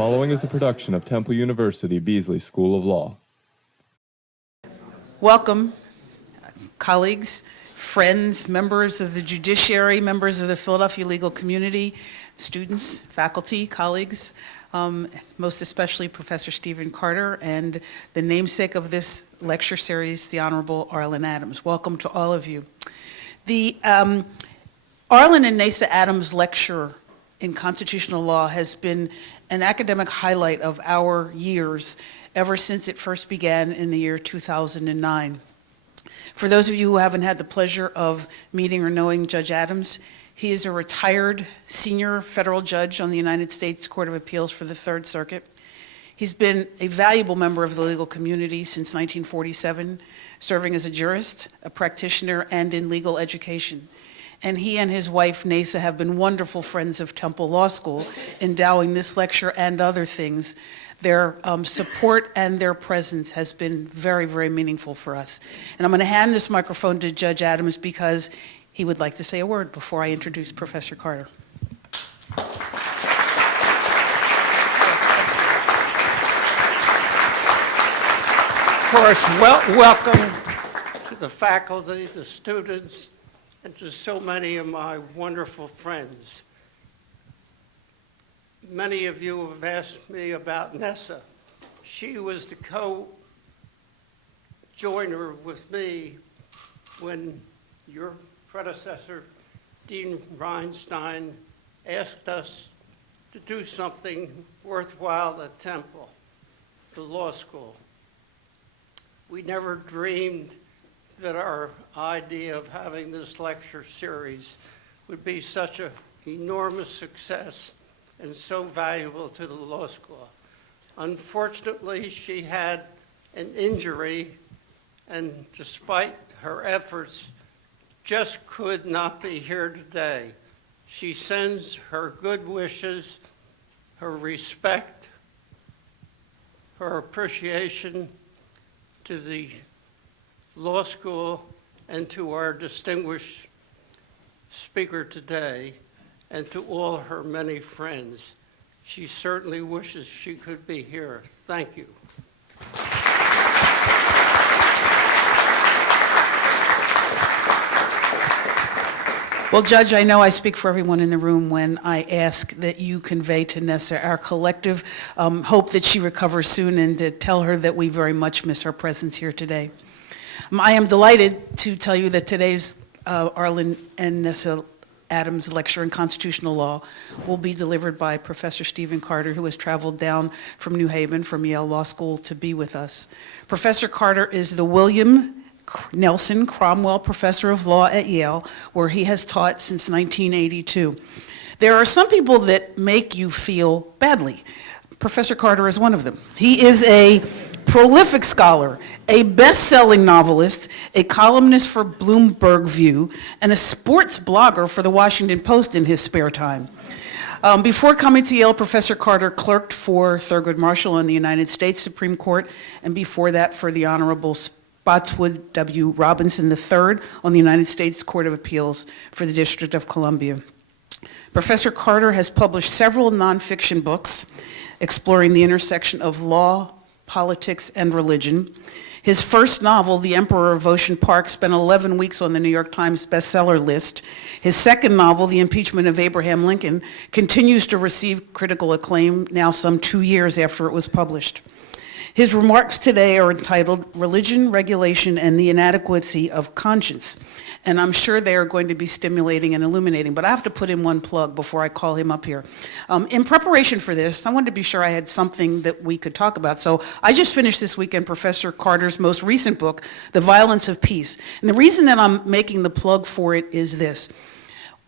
following is a production of Temple University Beasley School of Law. Welcome, colleagues, friends, members of the judiciary, members of the Philadelphia legal community, students, faculty, colleagues, most especially Professor Stephen Carter and the namesake of this lecture series, the Honorable Arlen Adams. Welcome to all of you. The Arlen and Nasa Adams Lecture in Constitutional Law has been an academic highlight of our years ever since it first began in the year 2009. For those of you who haven't had the pleasure of meeting or knowing Judge Adams, he is a retired senior federal judge on the United States Court of Appeals for the Third Circuit. He's been a valuable member of the legal community since 1947, serving as a jurist, a practitioner, and in legal education. And he and his wife, Nasa, have been wonderful friends of Temple Law School, endowing this lecture and other things. Their support and their presence has been very, very meaningful for us. And I'm going to hand this microphone to Judge Adams because he would like to say a word before I introduce Professor Carter. Of course, welcome to the faculty, the students, and to so many of my wonderful friends. Many of you have asked me about Nessa. She was the co-joiner with me when your predecessor, Dean Reinstein, asked us to do something worthwhile at Temple, the law school. We never dreamed that our idea of having this lecture series would be such an enormous success and so valuable to the law school. Unfortunately, she had an injury, and despite her efforts, just could not be here today. She sends her good wishes, her respect, her appreciation to the law school and to our distinguished speaker today, and to all her many friends. She certainly wishes she could be here. Thank you. Well, Judge, I know I speak for everyone in the room when I ask that you convey to Nessa our collective hope that she recovers soon, and to tell her that we very much miss her presence here today. I am delighted to tell you that today's Arlen and Nessa Adams Lecture in Constitutional Law will be delivered by Professor Stephen Carter, who has traveled down from New Haven from Yale Law School to be with us. Professor Carter is the William Nelson Cromwell Professor of Law at Yale, where he has taught since 1982. There are some people that make you feel badly. Professor Carter is one of them. He is a prolific scholar, a best-selling novelist, a columnist for Bloomberg View, and a sports blogger for the Washington Post in his spare time. Before coming to Yale, Professor Carter clerked for Thurgood Marshall on the United States Supreme Court, and before that for the Honorable Spottswood W. Robinson III on the United States Court of Appeals for the District of Columbia. Professor Carter has published several nonfiction books exploring the intersection of law, politics, and religion. His first novel, The Emperor of Ocean Park, spent 11 weeks on the New York Times bestseller list. His second novel, The Impeachment of Abraham Lincoln, continues to receive critical acclaim now some 2 years after it was published. His remarks today are entitled Religion, Regulation, and the Inadequacy of Conscience. And I'm sure they are going to be stimulating and illuminating, but I have to put in one plug before I call him up here. In preparation for this, I wanted to be sure I had something that we could talk about. So I just finished this weekend Professor Carter's most recent book, The Violence of Peace. And the reason that I'm making the plug for it is this.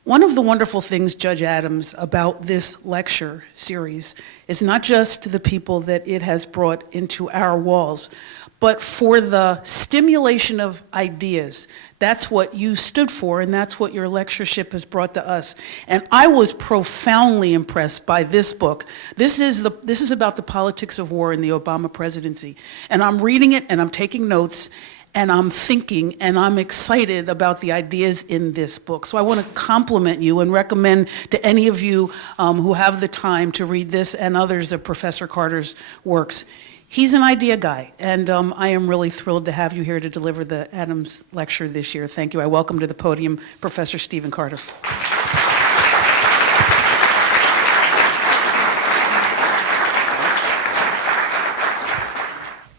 One of the wonderful things, Judge Adams, about this lecture series is not just the people that it has brought into our walls, but for the stimulation of ideas. That's what you stood for, and that's what your lectureship has brought to us. And I was profoundly impressed by this book. This is about the politics of war in the Obama presidency. And I'm reading it, and I'm taking notes, and I'm thinking, and I'm excited about the ideas in this book. So I want to compliment you and recommend to any of you who have the time to read this and others of Professor Carter's works. He's an idea guy, and I am really thrilled to have you here to deliver the Adams Lecture this year. Thank you. I welcome to the podium Professor Stephen Carter.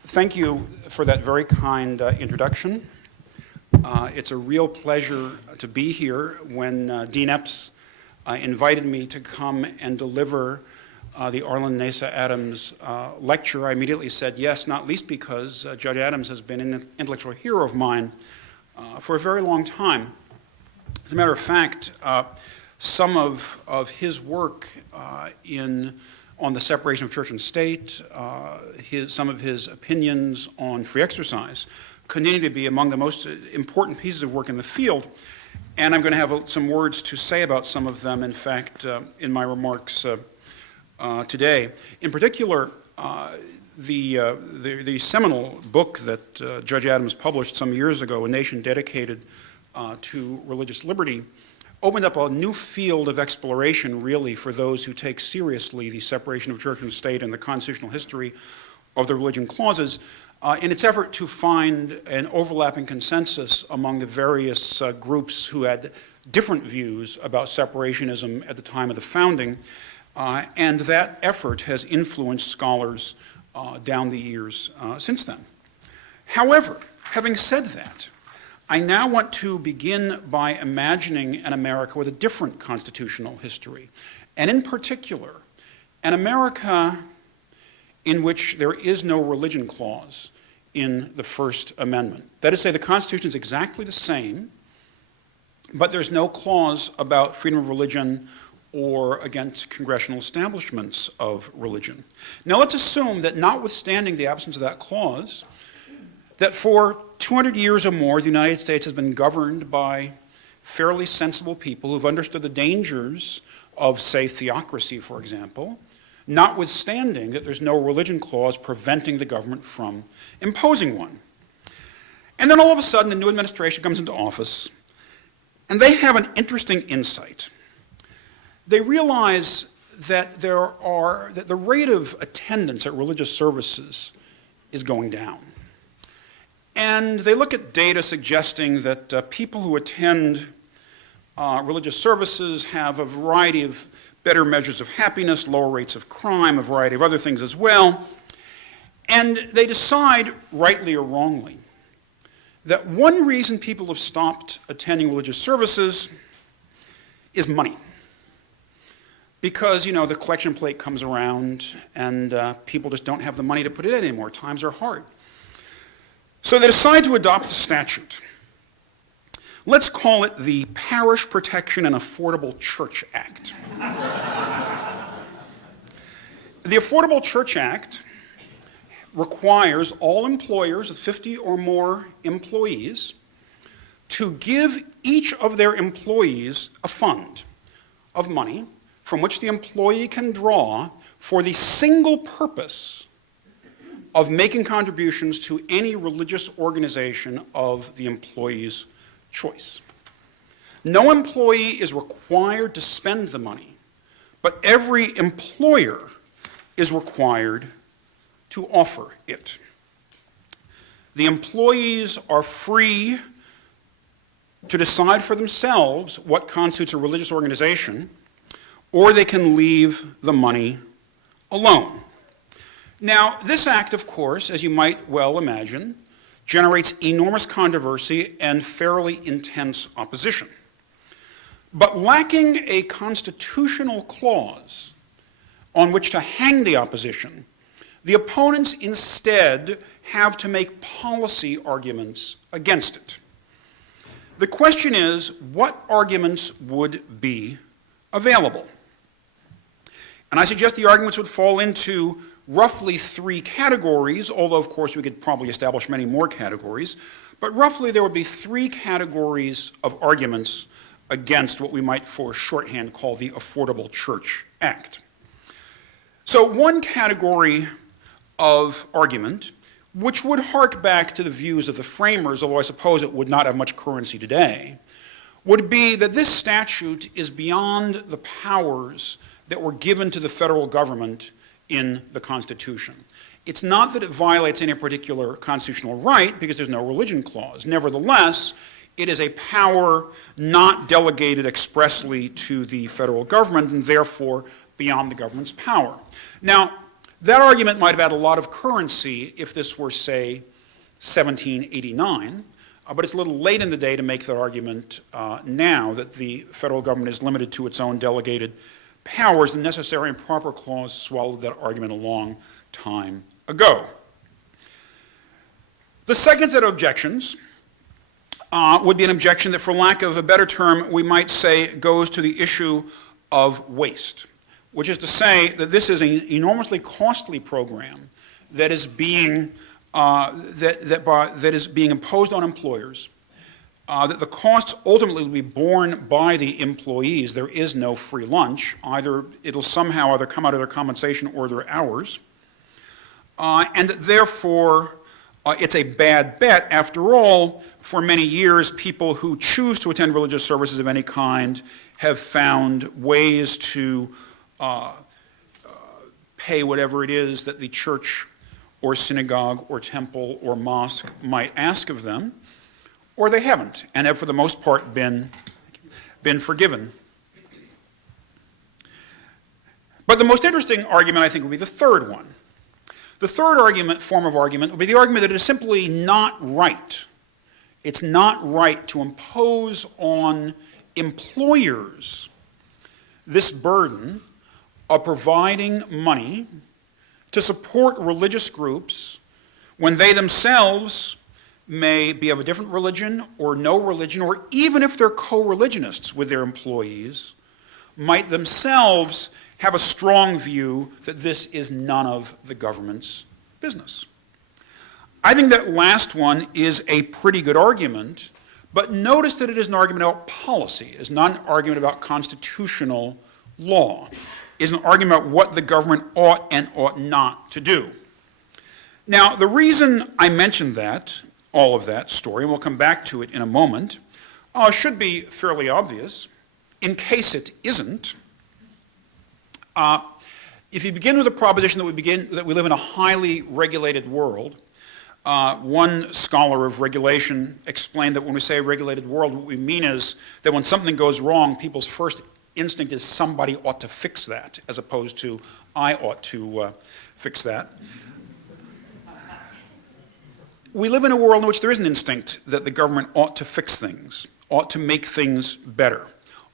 Thank you for that very kind introduction. It's a real pleasure to be here. When Dean Epps invited me to come and deliver the Arlen Nessa Adams lecture, I immediately said yes, not least because Judge Adams has been an intellectual hero of mine for a very long time. As a matter of fact, some of his work on the separation of church and state, some of his opinions on free exercise continue to be among the most important pieces of work in the field. And I'm going to have some words to say about some of them, in fact, in my remarks today. In particular, the seminal book that Judge Adams published some years ago, A Nation Dedicated to Religious Liberty, opened up a new field of exploration, really, for those who take seriously the separation of church and state and the constitutional history of the religion clauses, in its effort to find an overlapping consensus among the various groups who had different views about separationism at the time of the founding. And that effort has influenced scholars down the years since then. However, having said that, I now want to begin by imagining an America with a different constitutional history, and in particular, an America in which there is no religion clause in the First Amendment. That is to say, the Constitution is exactly the same, but there's no clause about freedom of religion or against congressional establishments of religion. Now let's assume that notwithstanding the absence of that clause, that for 200 years or more, the United States has been governed by fairly sensible people who've understood the dangers of, say, theocracy, for example, notwithstanding that there's no religion clause preventing the government from imposing one. And then all of a sudden, the new administration comes into office, and they have an interesting insight. They realize that that the rate of attendance at religious services is going down. And they look at data suggesting that people who attend religious services have a variety of better measures of happiness, lower rates of crime, a variety of other things as well. And they decide, rightly or wrongly, that one reason people have stopped attending religious services is money. Because, the collection plate comes around and people just don't have the money to put it in anymore. Times are hard. So they decide to adopt a statute. Let's call it the Parish Protection and Affordable Church Act. The Affordable Church Act requires all employers with 50 or more employees to give each of their employees a fund of money from which the employee can draw for the single purpose of making contributions to any religious organization of the employee's choice. No employee is required to spend the money, but every employer is required to offer it. The employees are free to decide for themselves what constitutes a religious organization, or they can leave the money alone. Now, this act, of course, as you might well imagine, generates enormous controversy and fairly intense opposition. But lacking a constitutional clause on which to hang the opposition, the opponents instead have to make policy arguments against it. The question is, what arguments would be available? And I suggest the arguments would fall into roughly 3 categories, although of course we could probably establish many more categories, but roughly there would be 3 categories of arguments against what we might for shorthand call the Affordable Church Act. So one category of argument which would hark back to the views of the framers, although I suppose it would not have much currency today, would be that this statute is beyond the powers that were given to the federal government in the Constitution. It's not that it violates any particular constitutional right, because there's no religion clause. Nevertheless, it is a power not delegated expressly to the federal government, and therefore beyond the government's power. Now, that argument might have had a lot of currency if this were, say, 1789, but it's a little late in the day to make that argument now that the federal government is limited to its own delegated powers. The necessary and proper clause swallowed that argument a long time ago. The second set of objections would be an objection that, for lack of a better term, we might say goes to the issue of waste, which is to say that this is an enormously costly program that is being that is being imposed on employers, that the costs ultimately will be borne by the employees. There is no free lunch. Either it'll somehow either come out of their compensation or their hours, and that therefore it's a bad bet. After all, for many years, people who choose to attend religious services of any kind have found ways to pay whatever it is that the church or synagogue or temple or mosque might ask of them, or they haven't, and have for the most part been forgiven. But the most interesting argument, I think, would be the third one. The third form of argument would be the argument that it is simply not right. It's not right to impose on employers this burden of providing money to support religious groups when they themselves may be of a different religion or no religion, or even if they're co-religionists with their employees, might themselves have a strong view that this is none of the government's business. I think that last one is a pretty good argument, but notice that it is an argument about policy. It's not an argument about constitutional law. It's an argument about what the government ought and ought not to do. Now, the reason I mentioned that, all of that story, and we'll come back to it in a moment, should be fairly obvious. In case it isn't, if you begin with the proposition that we live in a highly regulated world, one scholar of regulation explained that when we say regulated world, what we mean is that when something goes wrong, people's first instinct is somebody ought to fix that, as opposed to I ought to fix that. We live in a world in which there is an instinct that the government ought to fix things, ought to make things better,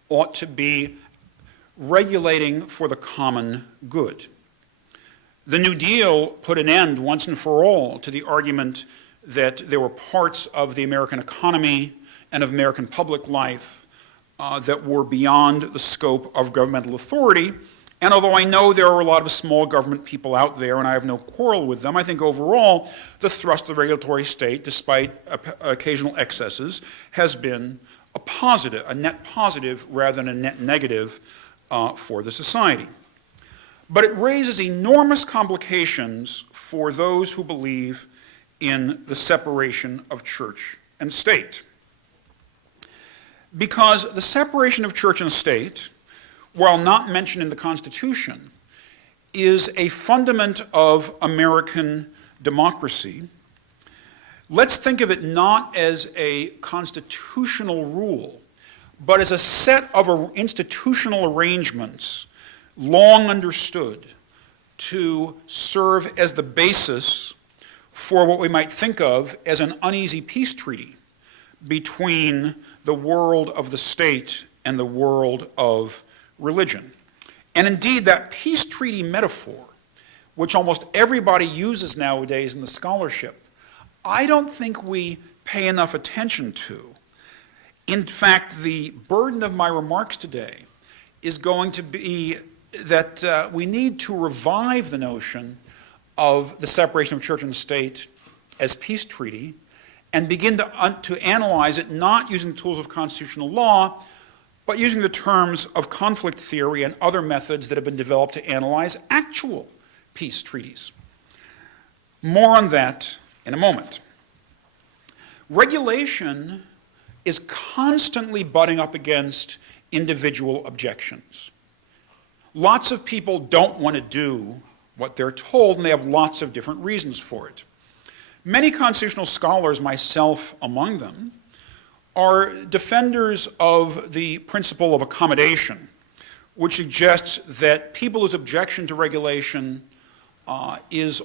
ought to be regulating for the common good. The New Deal put an end once and for all to the argument that there were parts of the American economy and of American public life that were beyond the scope of governmental authority. And although I know there are a lot of small government people out there, and I have no quarrel with them, I think overall the thrust of the regulatory state, despite occasional excesses, has been a positive, a net positive rather than a net negative for the society. But it raises enormous complications for those who believe in the separation of church and state. Because the separation of church and state, while not mentioned in the Constitution, is a fundament of American democracy. Let's think of it not as a constitutional rule, but as a set of institutional arrangements long understood to serve as the basis for what we might think of as an uneasy peace treaty between the world of the state and the world of religion. And indeed, that peace treaty metaphor, which almost everybody uses nowadays in the scholarship, I don't think we pay enough attention to. In fact, the burden of my remarks today is going to be that we need to revive the notion of the separation of church and state as peace treaty and begin to analyze it not using the tools of constitutional law, but using the terms of conflict theory and other methods that have been developed to analyze actual peace treaties. More on that in a moment. Regulation is constantly butting up against individual objections. Lots of people don't want to do what they're told, and they have lots of different reasons for it. Many constitutional scholars, myself among them, are defenders of the principle of accommodation, which suggests that people whose objection to regulation is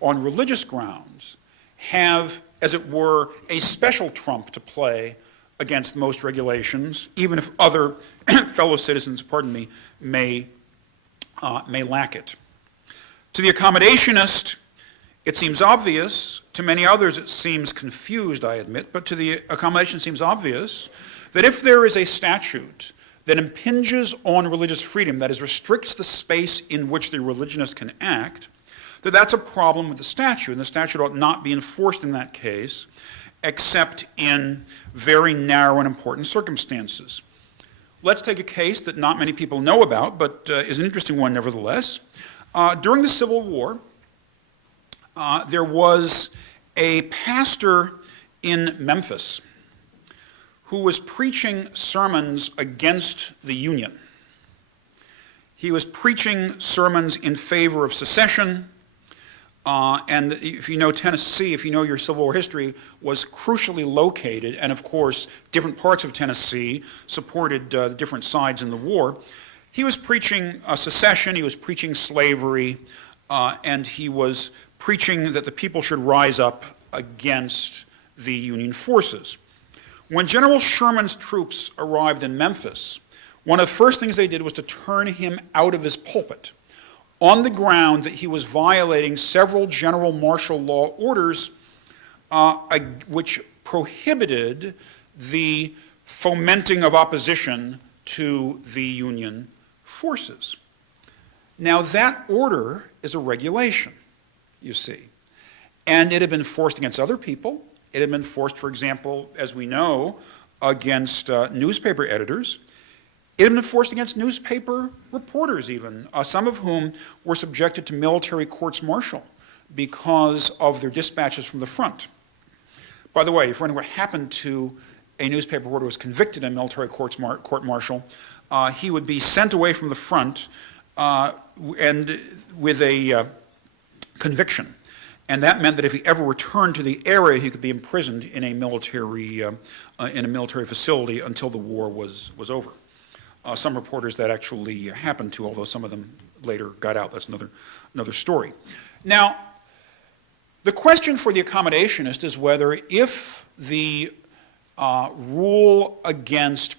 on religious grounds have, as it were, a special trump to play against most regulations, even if other fellow citizens, pardon me, may lack it. To the accommodationist, it seems obvious. To many others, it seems confused, I admit, but to the accommodation it seems obvious that if there is a statute that impinges on religious freedom, that is, restricts the space in which the religionist can act, that that's a problem with the statute, and the statute ought not be enforced in that case, except in very narrow and important circumstances. Let's take a case that not many people know about, but is an interesting one nevertheless. During the Civil War, there was a pastor in Memphis who was preaching sermons against the Union. He was preaching sermons in favor of secession, and if you know Tennessee, if you know your Civil War history, was crucially located, and of course, different parts of Tennessee supported the different sides in the war. He was preaching secession, he was preaching slavery, and he was preaching that the people should rise up against the Union forces. When General Sherman's troops arrived in Memphis, one of the first things they did was to turn him out of his pulpit on the ground that he was violating several general martial law orders which prohibited the fomenting of opposition to the Union forces. Now that order is a regulation, you see, and it had been forced against other people. It had been forced, for example, as we know, against newspaper editors. It had been forced against newspaper reporters even, some of whom were subjected to military courts-martial because of their dispatches from the front. By the way, if anyone happened to a newspaper reporter who was convicted in military court-martial, he would be sent away from the front and with a conviction. And that meant that if he ever returned to the area, he could be imprisoned in a military facility until the war was over. Some reporters that actually happened to, although some of them later got out. That's another story. Now, the question for the accommodationist is whether if the rule against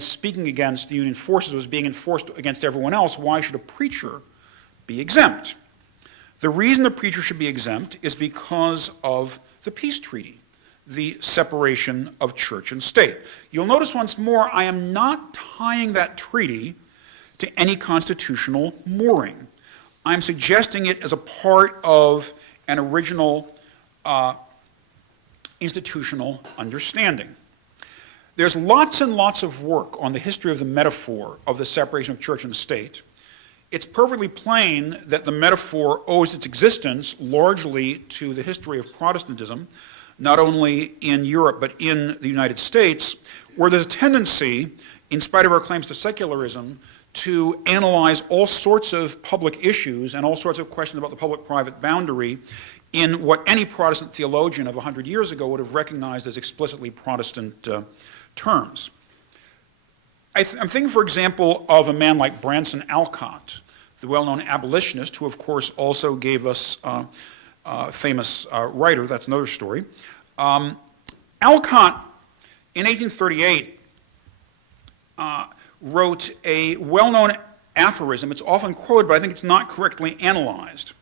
speaking against the Union forces was being enforced against everyone else, why should a preacher be exempt? The reason the preacher should be exempt is because of the peace treaty, the separation of church and state. You'll notice once more, I am not tying that treaty to any constitutional mooring. I'm suggesting it as a part of an original institutional understanding. There's lots and lots of work on the history of the metaphor of the separation of church and state. It's perfectly plain that the metaphor owes its existence largely to the history of Protestantism, not only in Europe but in the United States, where there's a tendency, in spite of our claims to secularism, to analyze all sorts of public issues and all sorts of questions about the public-private boundary in what any Protestant theologian of 100 years ago would have recognized as explicitly Protestant terms. I'm thinking, for example, of a man like Branson Alcott, the well-known abolitionist, who, of course, also gave us a famous writer. That's another story. Alcott, in 1838, wrote a well-known aphorism. It's often quoted, but I think it's not correctly analyzed.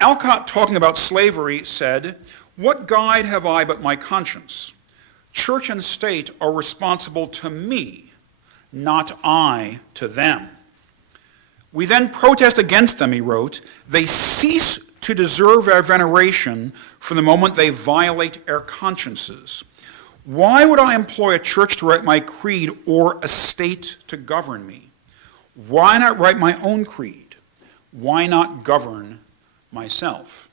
Alcott, talking about slavery, said, "What guide have I but my conscience? Church and state are responsible to me, not I to them. We then protest against them," he wrote. "They cease to deserve our veneration from the moment they violate our consciences. Why would I employ a church to write my creed or a state to govern me? Why not write my own creed? Why not govern myself?"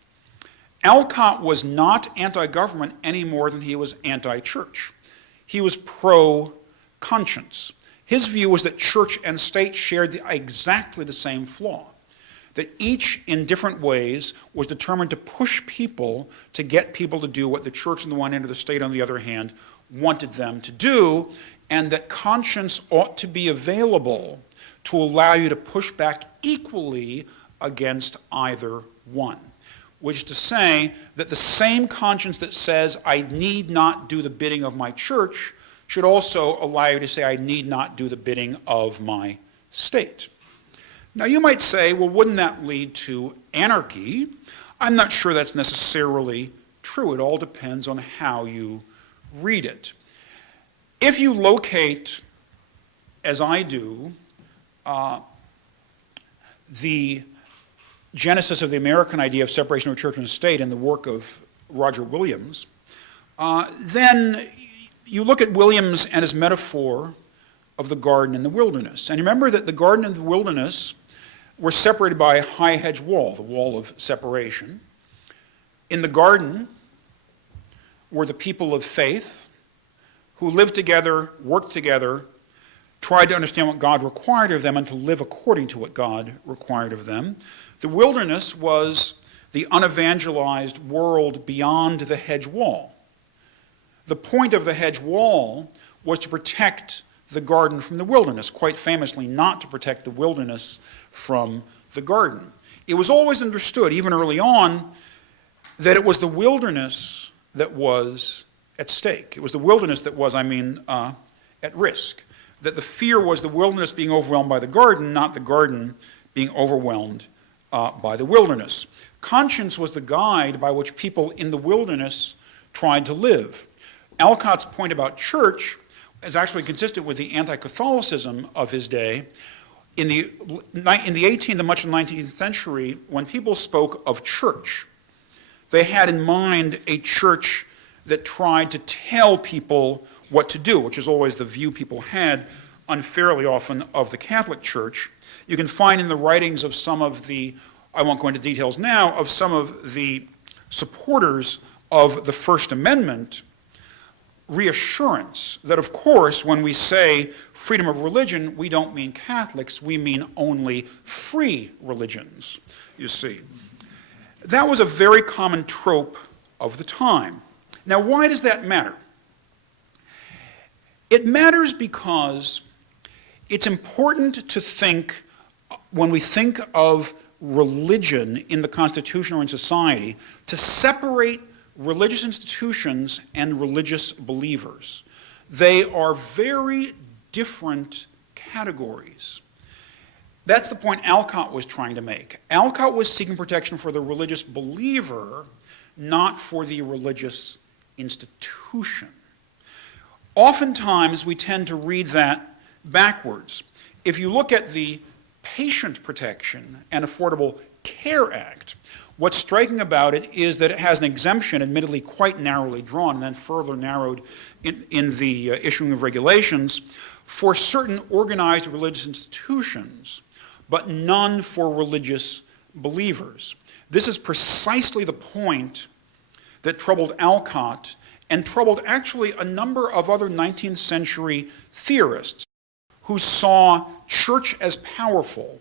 Alcott was not anti-government any more than he was anti-church. He was pro-conscience. His view was that church and state shared exactly the same flaw, that each in different ways was determined to push people to get people to do what the church on the one hand or the state on the other hand wanted them to do, and that conscience ought to be available to allow you to push back equally against either one. Which is to say that the same conscience that says I need not do the bidding of my church should also allow you to say I need not do the bidding of my state. Now you might say, well, wouldn't that lead to anarchy? I'm not sure that's necessarily true. It all depends on how you read it. If you locate, as I do, the genesis of the American idea of separation of church and state in the work of Roger Williams, then you look at Williams and his metaphor of the garden and the wilderness. And remember that the garden and the wilderness were separated by a high hedge wall, the wall of separation. In the garden were the people of faith who lived together, worked together, tried to understand what God required of them and to live according to what God required of them. The wilderness was the unevangelized world beyond the hedge wall. The point of the hedge wall was to protect the garden from the wilderness, quite famously not to protect the wilderness from the garden. It was always understood, even early on, that it was the wilderness that was at stake. It was the wilderness that was, at risk. That the fear was the wilderness being overwhelmed by the garden, not the garden being overwhelmed by the wilderness. Conscience was the guide by which people in the wilderness tried to live. Alcott's point about church is actually consistent with the anti-Catholicism of his day. In the 18th and much of the 19th century, when people spoke of church, they had in mind a church that tried to tell people what to do, which is always the view people had, unfairly often, of the Catholic Church. You can find in the writings of some of the, I won't go into details now, of some of the supporters of the First Amendment, reassurance that, of course, when we say freedom of religion, we don't mean Catholics, we mean only free religions, you see. That was a very common trope of the time. Now, why does that matter? It matters because it's important to think, when we think of religion in the Constitution or in society, to separate religious institutions and religious believers. They are very different categories. That's the point Alcott was trying to make. Alcott was seeking protection for the religious believer, not for the religious institution. Oftentimes, we tend to read that backwards. If you look at the Patient Protection and Affordable Care Act, what's striking about it is that it has an exemption, admittedly quite narrowly drawn, and then further narrowed in the issuing of regulations, for certain organized religious institutions, but none for religious believers. This is precisely the point that troubled Alcott and troubled actually a number of other 19th century theorists who saw church as powerful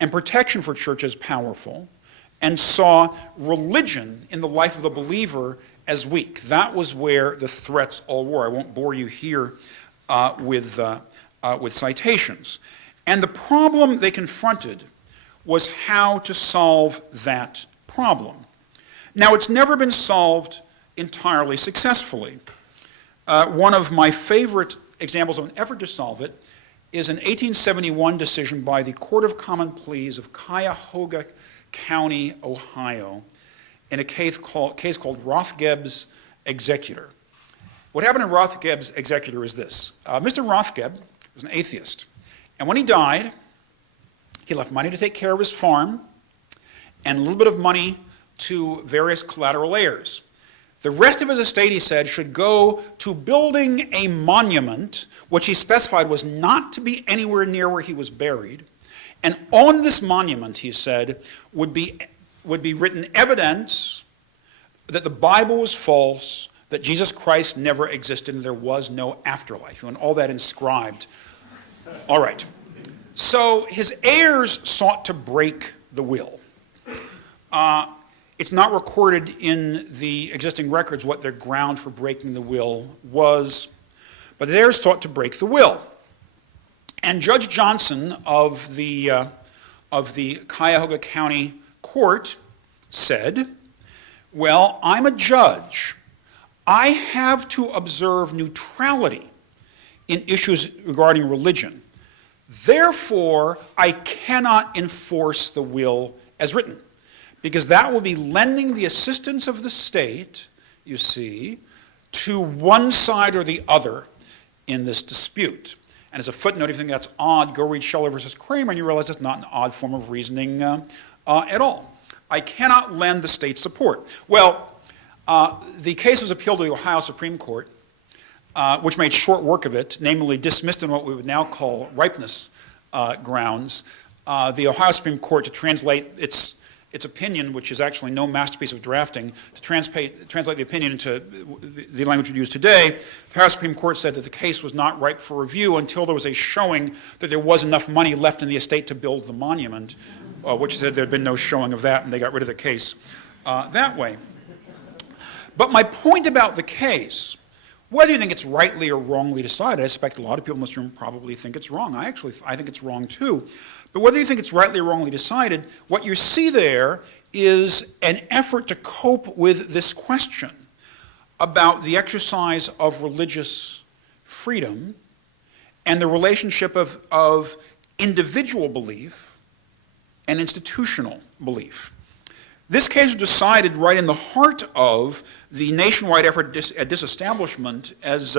and protection for church as powerful, and saw religion in the life of the believer as weak. That was where the threats all were. I won't bore you here with citations. And the problem they confronted was how to solve that problem. Now, it's never been solved entirely successfully. One of my favorite examples of an effort to solve it is an 1871 decision by the Court of Common Pleas of Cuyahoga County, Ohio, in a case called Roth Gabe's Executor. What happened in Roth Gabe's Executor is this. Mr. Roth Gabe was an atheist, and when he died, he left money to take care of his farm and a little bit of money to various collateral heirs. The rest of his estate, he said, should go to building a monument, which he specified was not to be anywhere near where he was buried. And on this monument, he said, would be written evidence that the Bible was false, that Jesus Christ never existed, and there was no afterlife. And all that inscribed. All right. So his heirs sought to break the will. It's not recorded in the existing records what their ground for breaking the will was, but the heirs sought to break the will. And Judge Johnson of the Cuyahoga County Court said, well, I'm a judge. I have to observe neutrality in issues regarding religion. Therefore, I cannot enforce the will as written, because that will be lending the assistance of the state, you see, to one side or the other in this dispute. And as a footnote, if you think that's odd, go read Scheller versus Kramer, and you realize it's not an odd form of reasoning at all. I cannot lend the state support. Well, the case was appealed to the Ohio Supreme Court, which made short work of it, namely dismissed on what we would now call ripeness grounds. The Ohio Supreme Court, to translate its opinion, which is actually no masterpiece of drafting, to translate the opinion into the language we use today, the Ohio Supreme Court said that the case was not ripe for review until there was a showing that there was enough money left in the estate to build the monument, which said there had been no showing of that, and they got rid of the case that way. But my point about the case, whether you think it's rightly or wrongly decided, I suspect a lot of people in this room probably think it's wrong. I think it's wrong too. But whether you think it's rightly or wrongly decided, what you see there is an effort to cope with this question about the exercise of religious freedom and the relationship of individual belief and institutional belief. This case was decided right in the heart of the nationwide effort at disestablishment, as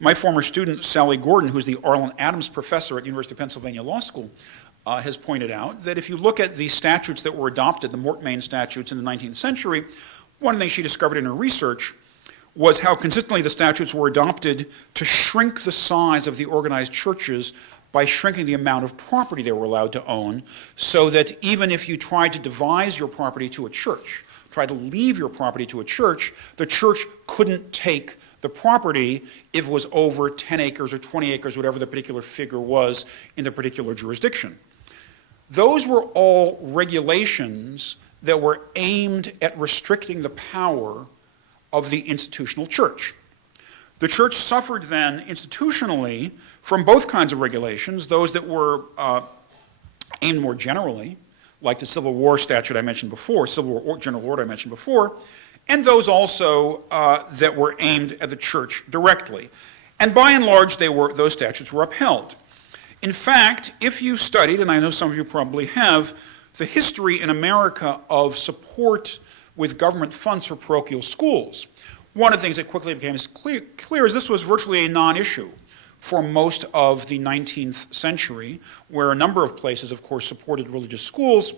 my former student, Sally Gordon, who's the Arlen Adams professor at University of Pennsylvania Law School, has pointed out, that if you look at the statutes that were adopted, the Mortmain statutes in the 19th century, one of the things she discovered in her research was how consistently the statutes were adopted to shrink the size of the organized churches by shrinking the amount of property they were allowed to own, so that even if you tried to devise your property to a church, tried to leave your property to a church, the church couldn't take the property if it was over 10 acres or 20 acres, whatever the particular figure was in the particular jurisdiction. Those were all regulations that were aimed at restricting the power of the institutional church. The church suffered then institutionally from both kinds of regulations, those that were aimed more generally, like the Civil War statute I mentioned before, Civil War General Order I mentioned before, and those also that were aimed at the church directly. And by and large, those statutes were upheld. In fact, if you've studied, and I know some of you probably have, the history in America of support with government funds for parochial schools, one of the things that quickly became clear is this was virtually a non-issue for most of the 19th century, where a number of places, of course, supported religious schools.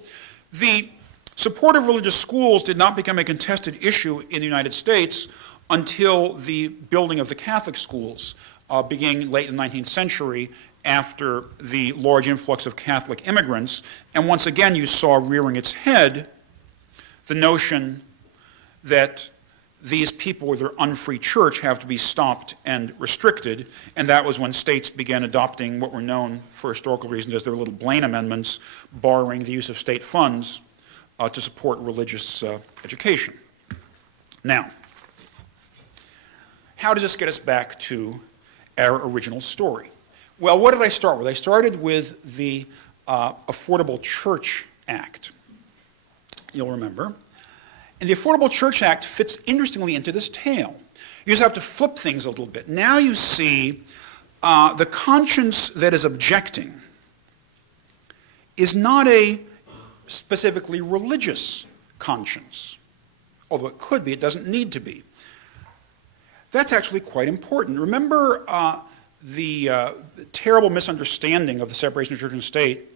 The support of religious schools did not become a contested issue in the United States until the building of the Catholic schools, beginning late in the 19th century after the large influx of Catholic immigrants. And once again, you saw rearing its head the notion that these people with their unfree church have to be stopped and restricted, and that was when states began adopting what were known for historical reasons as their little Blaine amendments, barring the use of state funds to support religious education. Now, how does this get us back to our original story? Well, what did I start with? I started with the Affordable Church Act, you'll remember. And the Affordable Church Act fits interestingly into this tale. You just have to flip things a little bit. Now you see the conscience that is objecting is not a specifically religious conscience, although it could be, it doesn't need to be. That's actually quite important. Remember the terrible misunderstanding of the separation of church and state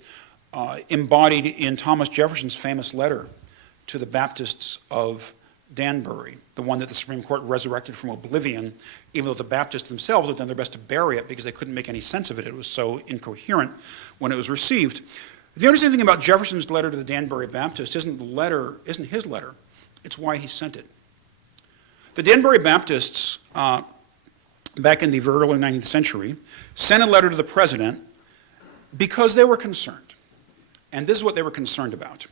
embodied in Thomas Jefferson's famous letter to the Baptists of Danbury, the one that the Supreme Court resurrected from oblivion, even though the Baptists themselves had done their best to bury it because they couldn't make any sense of it. It was so incoherent when it was received. The interesting thing about Jefferson's letter to the Danbury Baptists isn't his letter. It's why he sent it. The Danbury Baptists, back in the very early 19th century, sent a letter to the president because they were concerned. And this is what they were concerned about.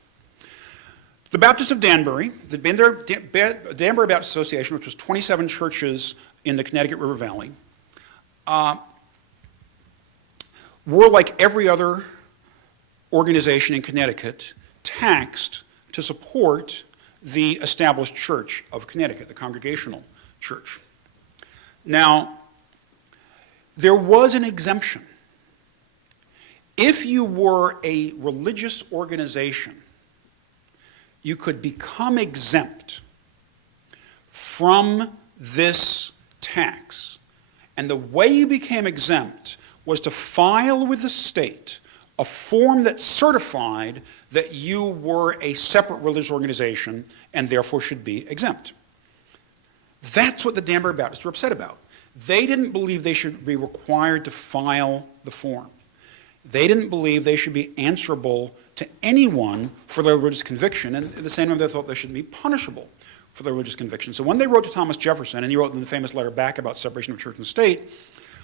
The Baptists of Danbury, the Danbury Baptist Association, which was 27 churches in the Connecticut River Valley, were, like every other organization in Connecticut, taxed to support the established church of Connecticut, the Congregational Church. Now, there was an exemption. If you were a religious organization, you could become exempt from this tax. And the way you became exempt was to file with the state a form that certified that you were a separate religious organization and therefore should be exempt. That's what the Danbury Baptists were upset about. They didn't believe they should be required to file the form. They didn't believe they should be answerable to anyone for their religious conviction, and at the same time they thought they shouldn't be punishable for their religious conviction. So when they wrote to Thomas Jefferson, and he wrote in the famous letter back about separation of church and state,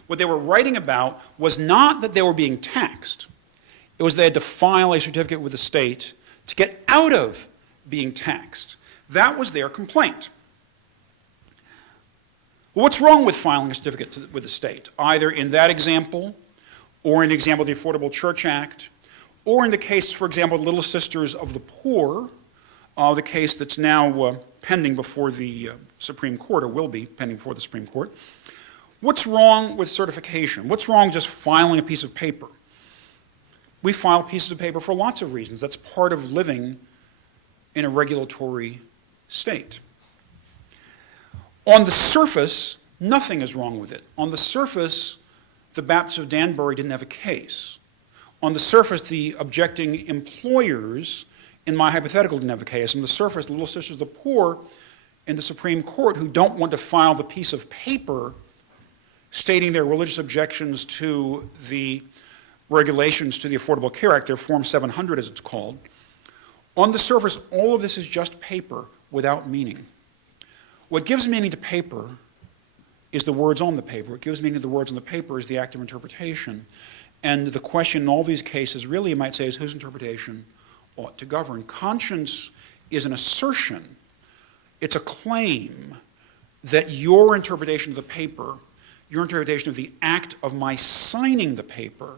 what they were writing about was not that they were being taxed. It was they had to file a certificate with the state to get out of being taxed. That was their complaint. Well, what's wrong with filing a certificate with the state, either in that example, or in the example of the Affordable Church Act, or in the case, for example, of Little Sisters of the Poor, the case that's now pending before the Supreme Court, or will be pending before the Supreme Court? What's wrong with certification? What's wrong just filing a piece of paper? We file pieces of paper for lots of reasons. That's part of living in a regulatory state. On the surface, nothing is wrong with it. On the surface, the Baptists of Danbury didn't have a case. On the surface, the objecting employers in my hypothetical didn't have a case. On the surface, Little Sisters of the Poor in the Supreme Court, who don't want to file the piece of paper stating their religious objections to the regulations to the Affordable Care Act, their Form 700 as it's called. On the surface, all of this is just paper without meaning. What gives meaning to paper is the words on the paper. What gives meaning to the words on the paper is the act of interpretation. And the question in all these cases, really, you might say, is whose interpretation ought to govern. Conscience is an assertion. It's a claim that your interpretation of the paper, your interpretation of the act of my signing the paper,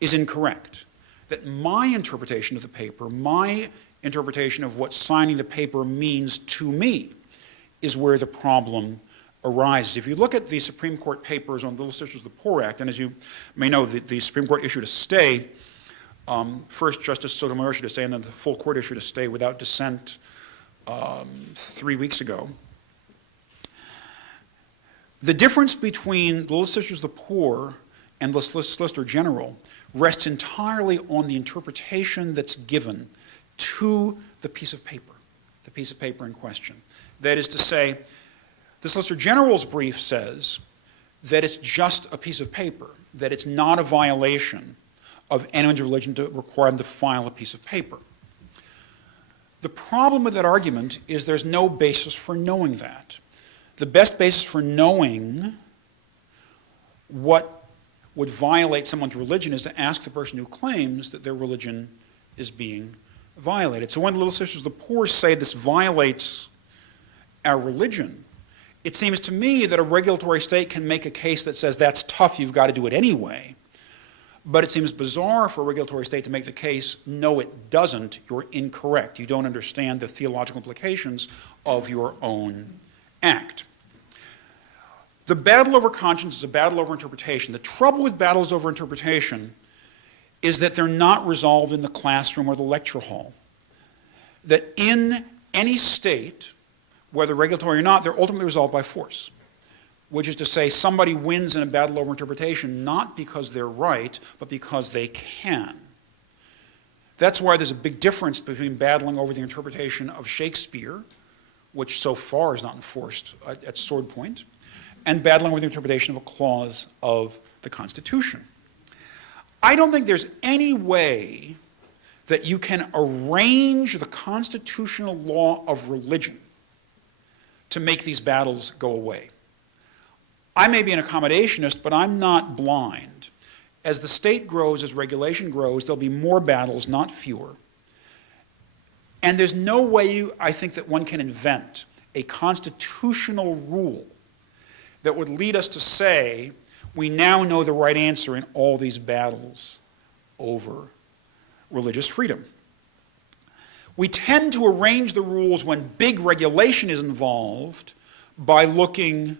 is incorrect. That my interpretation of the paper, my interpretation of what signing the paper means to me, is where the problem arises. If you look at the Supreme Court papers on Little Sisters of the Poor Act, and as you may know, the Supreme Court issued a stay. First, Justice Sotomayor issued a stay, and then the full court issued a stay without dissent 3 weeks ago. The difference between Little Sisters of the Poor and the Solicitor General rests entirely on the interpretation that's given to the piece of paper in question. That is to say, the Solicitor General's brief says that it's just a piece of paper, that it's not a violation of anyone's religion to require them to file a piece of paper. The problem with that argument is there's no basis for knowing that. The best basis for knowing what would violate someone's religion is to ask the person who claims that their religion is being violated. So when the Little Sisters of the Poor say this violates our religion, it seems to me that a regulatory state can make a case that says that's tough, you've got to do it anyway. But it seems bizarre for a regulatory state to make the case, no, it doesn't, you're incorrect. You don't understand the theological implications of your own act. The battle over conscience is a battle over interpretation. The trouble with battles over interpretation is that they're not resolved in the classroom or the lecture hall. That in any state, whether regulatory or not, they're ultimately resolved by force, which is to say somebody wins in a battle over interpretation not because they're right, but because they can. That's why there's a big difference between battling over the interpretation of Shakespeare, which so far is not enforced at sword point, and battling over the interpretation of a clause of the Constitution. I don't think there's any way that you can arrange the constitutional law of religion to make these battles go away. I may be an accommodationist, but I'm not blind. As the state grows, as regulation grows, there'll be more battles, not fewer. And there's no way, I think, that one can invent a constitutional rule that would lead us to say, we now know the right answer in all these battles over religious freedom. We tend to arrange the rules when big regulation is involved by looking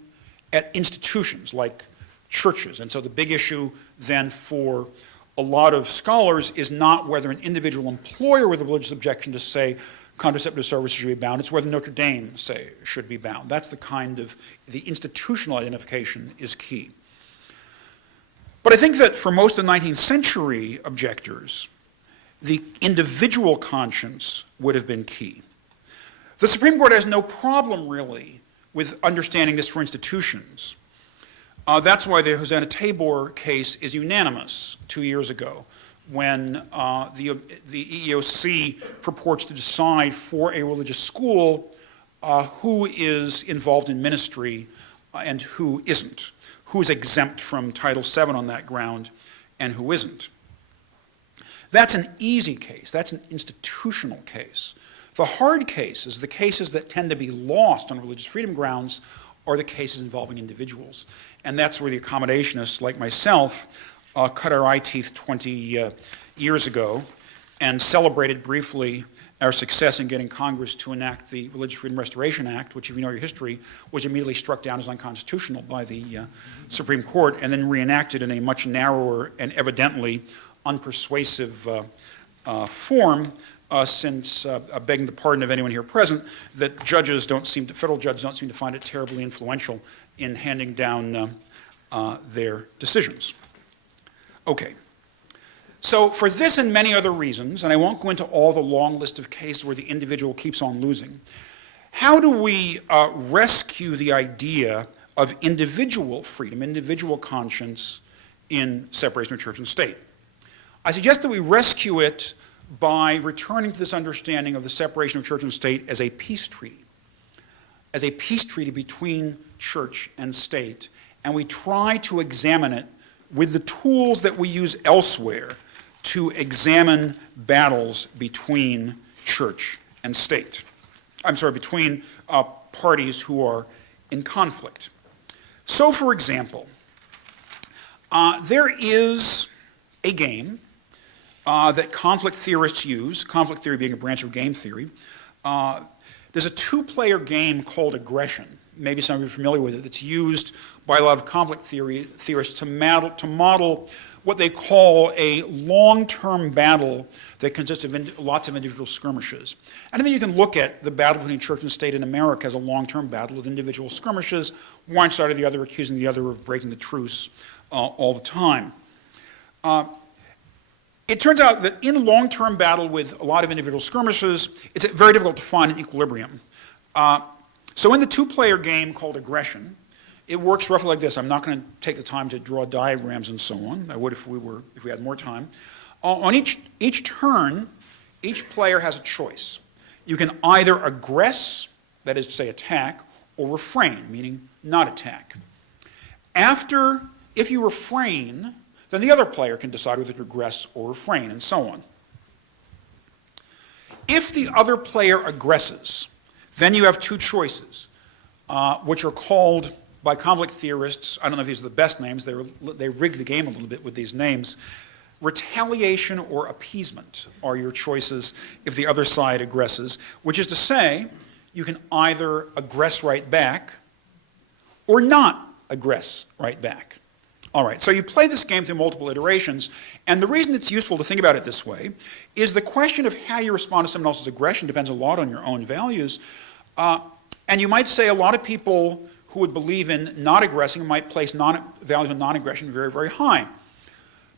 at institutions like churches. And so the big issue then for a lot of scholars is not whether an individual employer with a religious objection to say contraceptive services should be bound, it's whether Notre Dame, say, should be bound. That's the kind of, the institutional identification is key. But I think that for most of the 19th century objectors, the individual conscience would have been key. The Supreme Court has no problem, really, with understanding this for institutions. That's why the Hosanna Tabor case is unanimous 2 years ago, when the EEOC purports to decide for a religious school who is involved in ministry and who isn't, who is exempt from Title VII on that ground and who isn't. That's an easy case. That's an institutional case. The hard cases, the cases that tend to be lost on religious freedom grounds, are the cases involving individuals. And that's where the accommodationists, like myself, cut our eye teeth 20 years ago and celebrated briefly our success in getting Congress to enact the Religious Freedom Restoration Act, which, if you know your history, was immediately struck down as unconstitutional by the Supreme Court and then reenacted in a much narrower and evidently unpersuasive form, since, begging the pardon of anyone here present, that federal judges don't seem to find it terribly influential in handing down their decisions. Okay. So for this and many other reasons, and I won't go into all the long list of cases where the individual keeps on losing, how do we rescue the idea of individual freedom, individual conscience in separation of church and state? I suggest that we rescue it by returning to this understanding of the separation of church and state as a peace treaty between church and state, and we try to examine it with the tools that we use elsewhere to examine battles between church and state. Between parties who are in conflict. So, for example, there is a game that conflict theorists use, conflict theory being a branch of game theory. There's a two-player game called Aggression. Maybe some of you are familiar with it. It's used by a lot of conflict theorists to model what they call a long-term battle that consists of lots of individual skirmishes. And I think you can look at the battle between church and state in America as a long-term battle with individual skirmishes, one side or the other accusing the other of breaking the truce all the time. It turns out that in long-term battle with a lot of individual skirmishes, it's very difficult to find an equilibrium. So in the two-player game called Aggression, it works roughly like this. I'm not going to take the time to draw diagrams and so on. I would if we had more time. On each turn, each player has a choice. You can either aggress, that is to say attack, or refrain, meaning not attack. If you refrain, then the other player can decide whether to aggress or refrain, and so on. If the other player aggresses, then you have two choices, which are called by conflict theorists, I don't know if these are the best names, they rig the game a little bit with these names. Retaliation or appeasement are your choices if the other side aggresses, which is to say, you can either aggress right back or not aggress right back. All right, so you play this game through multiple iterations, and the reason it's useful to think about it this way is the question of how you respond to someone else's aggression depends a lot on your own values. And you might say a lot of people who would believe in not aggressing might place values on non-aggression very, very high.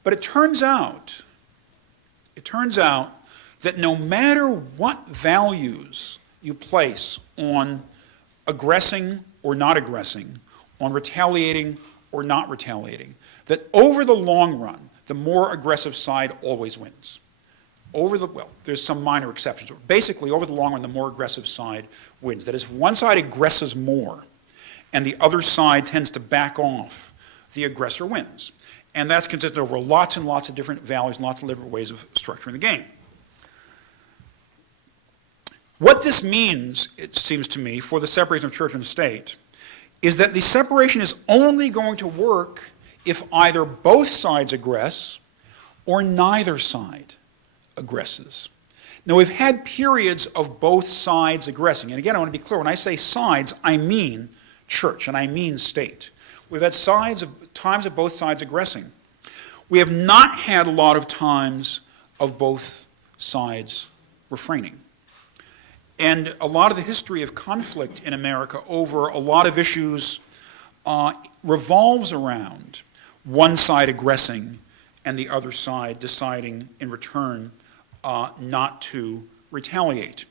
But it turns out that no matter what values you place on aggressing or not aggressing, on retaliating or not retaliating, that over the long run, the more aggressive side always wins. there's some minor exceptions, but basically over the long run, the more aggressive side wins. That is, if one side aggresses more and the other side tends to back off, the aggressor wins. And that's consistent over lots and lots of different values and lots of different ways of structuring the game. What this means, it seems to me, for the separation of church and state is that the separation is only going to work if either both sides aggress or neither side aggresses. Now, we've had periods of both sides aggressing. And again, I want to be clear. When I say sides, I mean church and I mean state. We've had times of both sides aggressing. We have not had a lot of times of both sides refraining. And a lot of the history of conflict in America over a lot of issues revolves around one side aggressing and the other side deciding in return not to retaliate.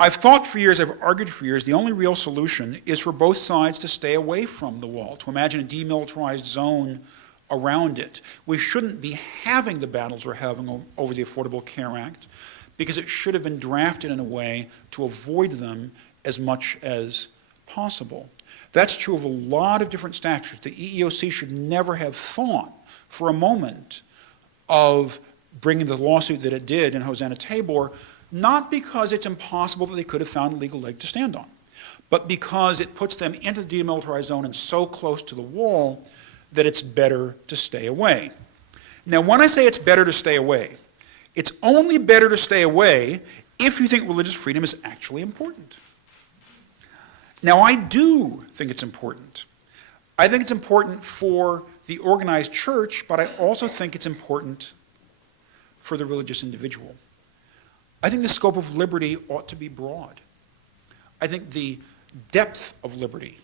I've thought for years, I've argued for years, the only real solution is for both sides to stay away from the wall, to imagine a demilitarized zone around it. We shouldn't be having the battles we're having over the Affordable Care Act, because it should have been drafted in a way to avoid them as much as possible. That's true of a lot of different statutes. The EEOC should never have thought for a moment of bringing the lawsuit that it did in Hosanna Tabor, not because it's impossible that they could have found a legal leg to stand on, but because it puts them into the demilitarized zone and so close to the wall that it's better to stay away. Now, when I say it's better to stay away, it's only better to stay away if you think religious freedom is actually important. Now, I do think it's important. I think it's important for the organized church, but I also think it's important for the religious individual. I think the scope of liberty ought to be broad. I think the depth of liberty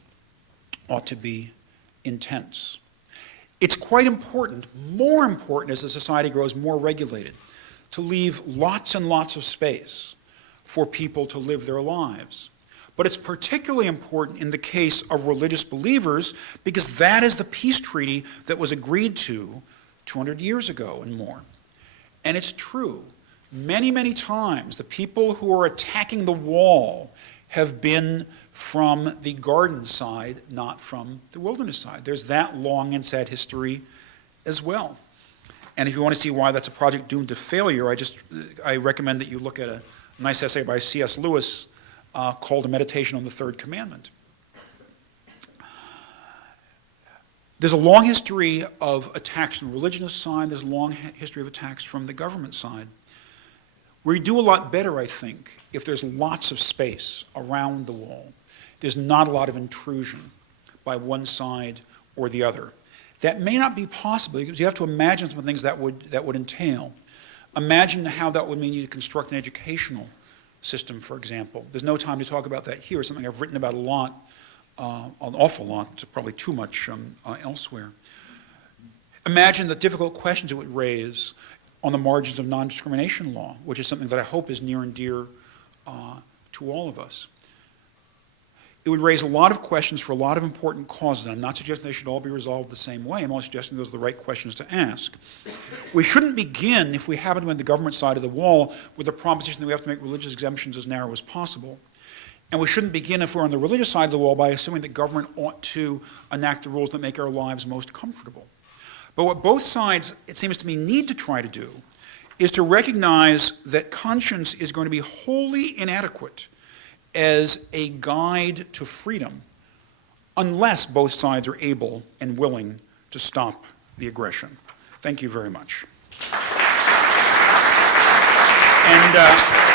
ought to be intense. It's quite important, more important as the society grows more regulated, to leave lots and lots of space for people to live their lives. But it's particularly important in the case of religious believers because that is the peace treaty that was agreed to 200 years ago and more. And it's true. Many, many times the people who are attacking the wall have been from the garden side, not from the wilderness side. There's that long and sad history as well. And if you want to see why that's a project doomed to failure, I recommend that you look at a nice essay by C.S. Lewis called A Meditation on the Third Commandment. There's a long history of attacks from the religious side. There's a long history of attacks from the government side. We do a lot better, I think, if there's lots of space around the wall. There's not a lot of intrusion by one side or the other. That may not be possible because you have to imagine some things that would entail. Imagine how that would mean you construct an educational system, for example. There's no time to talk about that here. It's something I've written about a lot, an awful lot, probably too much elsewhere. Imagine the difficult questions it would raise on the margins of non-discrimination law, which is something that I hope is near and dear to all of us. It would raise a lot of questions for a lot of important causes. And I'm not suggesting they should all be resolved the same way. I'm only suggesting those are the right questions to ask. We shouldn't begin, if we happen to be on the government side of the wall, with the proposition that we have to make religious exemptions as narrow as possible. And we shouldn't begin, if we're on the religious side of the wall, by assuming that government ought to enact the rules that make our lives most comfortable. But what both sides, it seems to me, need to try to do is to recognize that conscience is going to be wholly inadequate as a guide to freedom unless both sides are able and willing to stop the aggression. Thank you very much. And